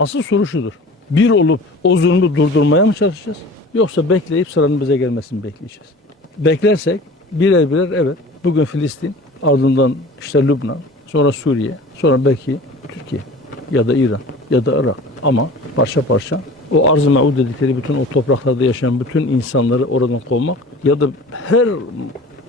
Asıl soru şudur. Bir olup o zulmü durdurmaya mı çalışacağız? Yoksa bekleyip sıranın bize gelmesini bekleyeceğiz. Beklersek birer birer evet bugün Filistin ardından işte Lübnan sonra Suriye sonra belki Türkiye ya da İran ya da Irak ama parça parça o arz-ı dedikleri bütün o topraklarda yaşayan bütün insanları oradan kovmak ya da her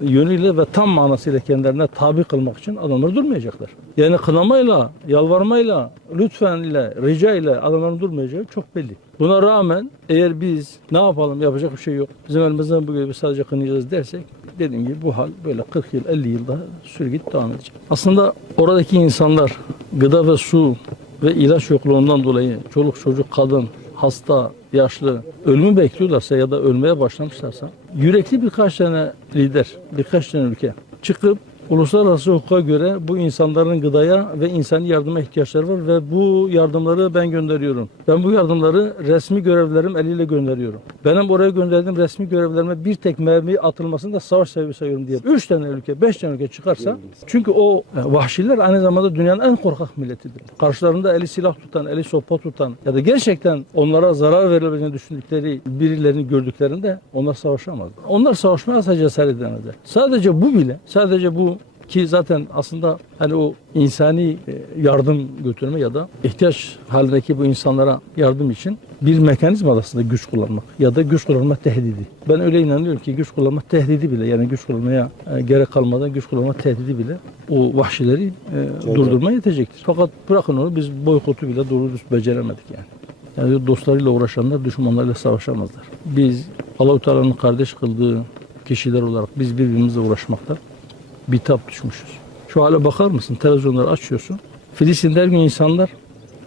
yönüyle ve tam manasıyla kendilerine tabi kılmak için adamlar durmayacaklar. Yani kınamayla, yalvarmayla, lütfen ile, rica ile adamların durmayacağı çok belli. Buna rağmen eğer biz ne yapalım yapacak bir şey yok. Bizim elimizden bu gibi sadece kınayacağız dersek dediğim gibi bu hal böyle 40 yıl 50 yıl daha sürgüt devam edecek. Aslında oradaki insanlar gıda ve su ve ilaç yokluğundan dolayı çoluk çocuk kadın hasta, yaşlı ölümü bekliyorlarsa ya da ölmeye başlamışlarsa yürekli birkaç tane lider, birkaç tane ülke çıkıp uluslararası hukuka göre bu insanların gıdaya ve insani yardıma ihtiyaçları var ve bu yardımları ben gönderiyorum. Ben bu yardımları resmi görevlilerim eliyle gönderiyorum. Benim oraya gönderdiğim resmi görevlerime bir tek mermi atılmasını da savaş sebebi sayıyorum diye. Üç tane ülke, beş tane ülke çıkarsa çünkü o e, vahşiler aynı zamanda dünyanın en korkak milletidir. Karşılarında eli silah tutan, eli sopa tutan ya da gerçekten onlara zarar verilebileceğini düşündükleri birilerini gördüklerinde onlar savaşamazlar. Onlar savaşmaya cesaret edemezler. Sadece bu bile, sadece bu ki zaten aslında hani o insani e, yardım götürme ya da ihtiyaç halindeki bu insanlara yardım için bir mekanizma aslında güç kullanmak ya da güç kullanma tehdidi. Ben öyle inanıyorum ki güç kullanma tehdidi bile yani güç kullanmaya e, gerek kalmadan güç kullanma tehdidi bile o vahşileri e, durdurmaya yetecektir. Fakat bırakın onu biz boykotu bile doğru düz beceremedik yani. Yani dostlarıyla uğraşanlar düşmanlarıyla savaşamazlar. Biz Allah-u Teala'nın kardeş kıldığı kişiler olarak biz birbirimizle uğraşmakta bitap düşmüşüz. Şu hale bakar mısın? Televizyonları açıyorsun. Filistin'de her gün insanlar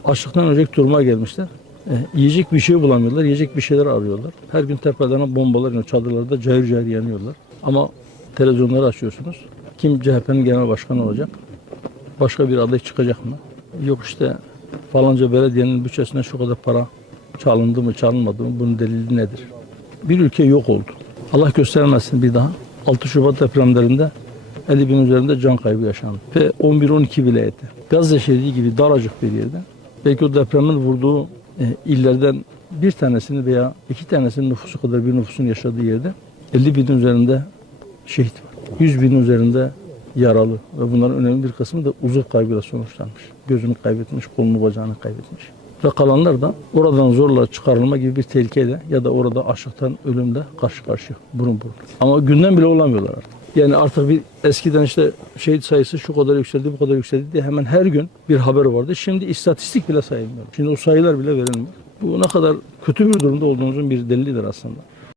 açlıktan ölecek duruma gelmişler. E, yiyecek bir şey bulamıyorlar. Yiyecek bir şeyler arıyorlar. Her gün tepelerine bombalar iniyor. Çadırlarda cayır cayır yanıyorlar. Ama televizyonları açıyorsunuz. Kim CHP'nin genel başkanı olacak? Başka bir aday çıkacak mı? Yok işte falanca belediyenin bütçesine şu kadar para çalındı mı çalınmadı mı bunun delili nedir? Bir ülke yok oldu. Allah göstermesin bir daha. 6 Şubat depremlerinde 50 bin üzerinde can kaybı yaşandı. Ve 11-12 vilayette. Gazze şeridi gibi daracık bir yerde. Belki o depremin vurduğu e, illerden bir tanesini veya iki tanesinin nüfusu kadar bir nüfusun yaşadığı yerde 50 bin üzerinde şehit var. 100 bin üzerinde yaralı ve bunların önemli bir kısmı da uzuv kaybıyla sonuçlanmış. Gözünü kaybetmiş, kolunu bacağını kaybetmiş. Ve kalanlar da oradan zorla çıkarılma gibi bir tehlikeyle ya da orada açlıktan ölümle karşı karşıya burun burun. Ama gündem bile olamıyorlar artık. Yani artık bir eskiden işte şehit sayısı şu kadar yükseldi bu kadar yükseldi diye hemen her gün bir haber vardı. Şimdi istatistik bile sayılmıyor. Şimdi o sayılar bile verilmiyor. Bu ne kadar kötü bir durumda olduğumuzun bir delilidir aslında.